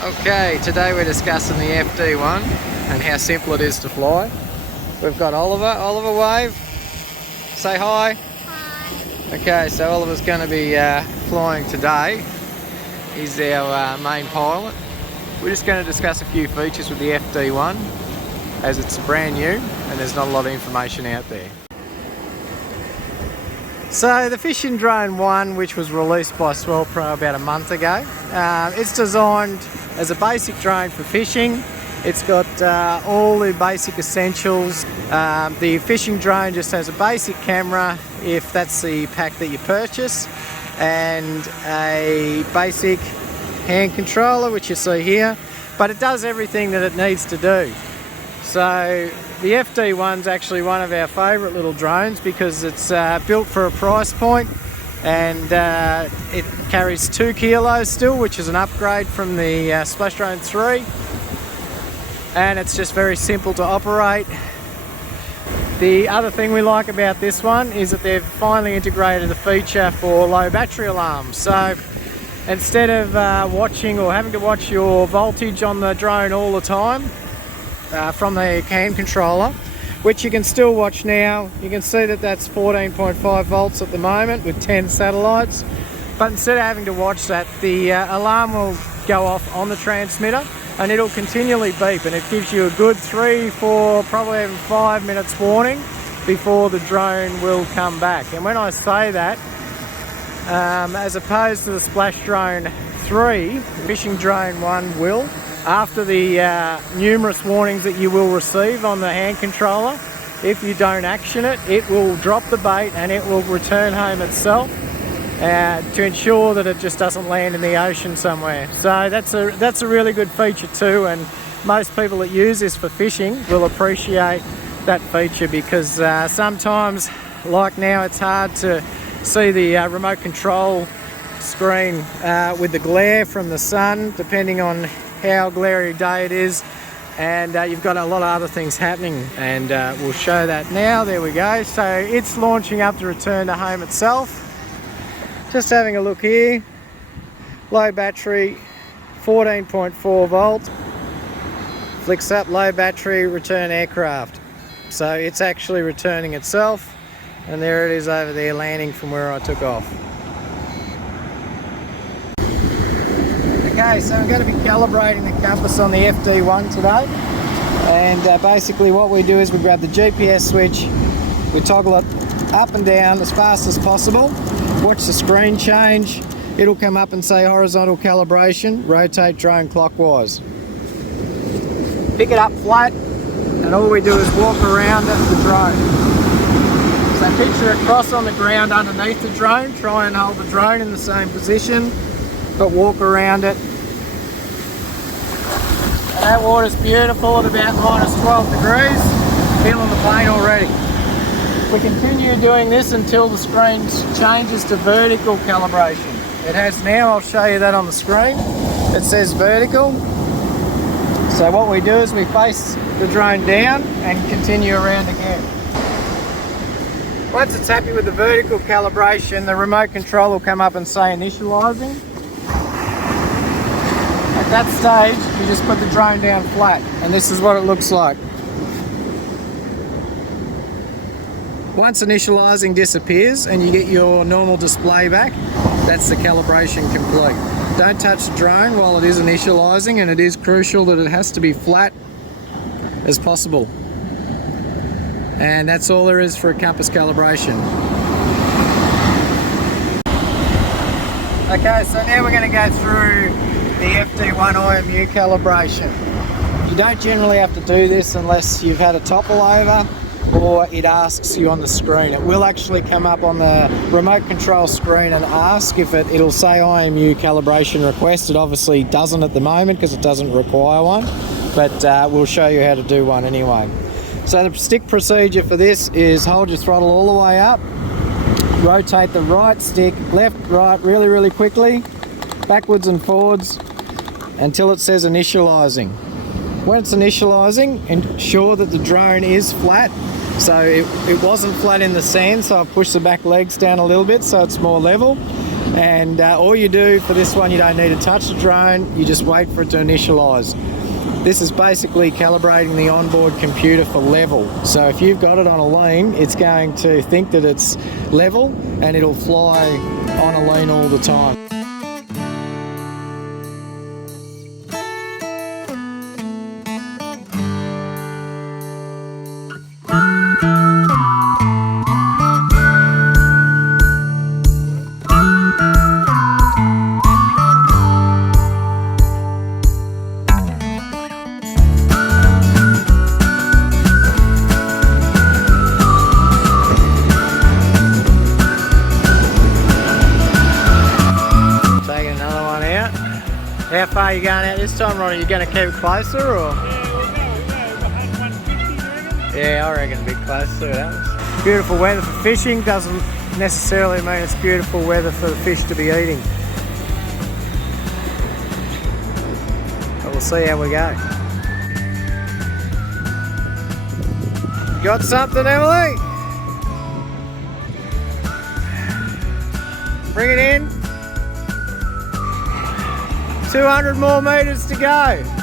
Okay, today we're discussing the FD1 and how simple it is to fly. We've got Oliver. Oliver, wave. Say hi. Hi. Okay, so Oliver's going to be flying today. He's our main pilot. We're just going to discuss a few features with the FD1 as it's brand new and there's not a lot of information out there. So the Fishing Drone 1, which was released by Swellpro about a month ago, it's designed as a basic drone for fishing. It's got all the basic essentials. The fishing drone just has a basic camera, if that's the pack that you purchase, and a basic hand controller, which you see here, but it does everything that it needs to do. So the FD1's actually one of our favourite little drones because it's built for a price point, and it carries 2 kilos still, which is an upgrade from the Splash Drone 3, and it's just very simple to operate. The other thing we like about this one is that they've finally integrated a feature for low battery alarms. So instead of watching or having to watch your voltage on the drone all the time from the hand controller, which you can still watch now, you can see that that's 14.5 volts at the moment with 10 satellites. But instead of having to watch that, the alarm will go off on the transmitter and it'll continually beep, and it gives you a good 3, 4, probably even 5 minutes warning before the drone will come back. And when I say that, as opposed to the Splash Drone 3, Fishing Drone 1 will, after the numerous warnings that you will receive on the hand controller, if you don't action it, it will drop the bait and it will return home itself to ensure that it just doesn't land in the ocean somewhere. So that's a really good feature too, and most people that use this for fishing will appreciate that feature because sometimes, like now, it's hard to see the remote control screen with the glare from the sun, depending on how glary day it is, and you've got a lot of other things happening, and we'll show that now. There we go. So it's launching up to return to home itself. Just having a look here, low battery, 14.4 volts, flicks up, low battery, return aircraft. So it's actually returning itself, and there it is over there landing from where I took off. Okay, so I'm going to be calibrating the compass on the FD1 today, and basically what we do is we grab the GPS switch, we toggle it up and down as fast as possible, watch the screen change, it'll come up and say horizontal calibration, rotate drone clockwise. Pick it up flat, and all we do is walk around the drone. So picture it cross on the ground underneath the drone, try and hold the drone in the same position, but walk around it. And that water's beautiful at about -12 degrees, feeling the plane already. We continue doing this until the screen changes to vertical calibration. It has now, I'll show you that on the screen. It says vertical. So what we do is we face the drone down and continue around again. Once it's happy with the vertical calibration, the remote control will come up and say initializing. At that stage, you just put the drone down flat, and this is what it looks like. Once initializing disappears and you get your normal display back, that's the calibration complete. Don't touch the drone while it is initializing, and it is crucial that it has to be flat as possible. And that's all there is for a compass calibration. Okay, so now we're going to go through the FD1 IMU calibration. You don't generally have to do this unless you've had a topple over or it asks you on the screen. It will actually come up on the remote control screen and ask if it'll say IMU calibration request. It obviously doesn't at the moment because it doesn't require one, but we'll show you how to do one anyway. So the stick procedure for this is hold your throttle all the way up, rotate the right stick left, right really quickly, backwards and forwards until it says initializing. When it's initializing, ensure that the drone is flat. So it wasn't flat in the sand, so I've pushed the back legs down a little bit so it's more level. And all you do for this one, you don't need to touch the drone, you just wait for it to initialize. This is basically calibrating the onboard computer for level. So if you've got it on a lean, it's going to think that it's level and it'll fly on a lean all the time. How far are you going out this time, Ronnie? Are you going to keep it closer, or? Yeah, I reckon a bit closer. That was beautiful weather for fishing. Doesn't necessarily mean it's beautiful weather for the fish to be eating. But we'll see how we go. You got something, Emily? Bring it in. 200 more meters to go.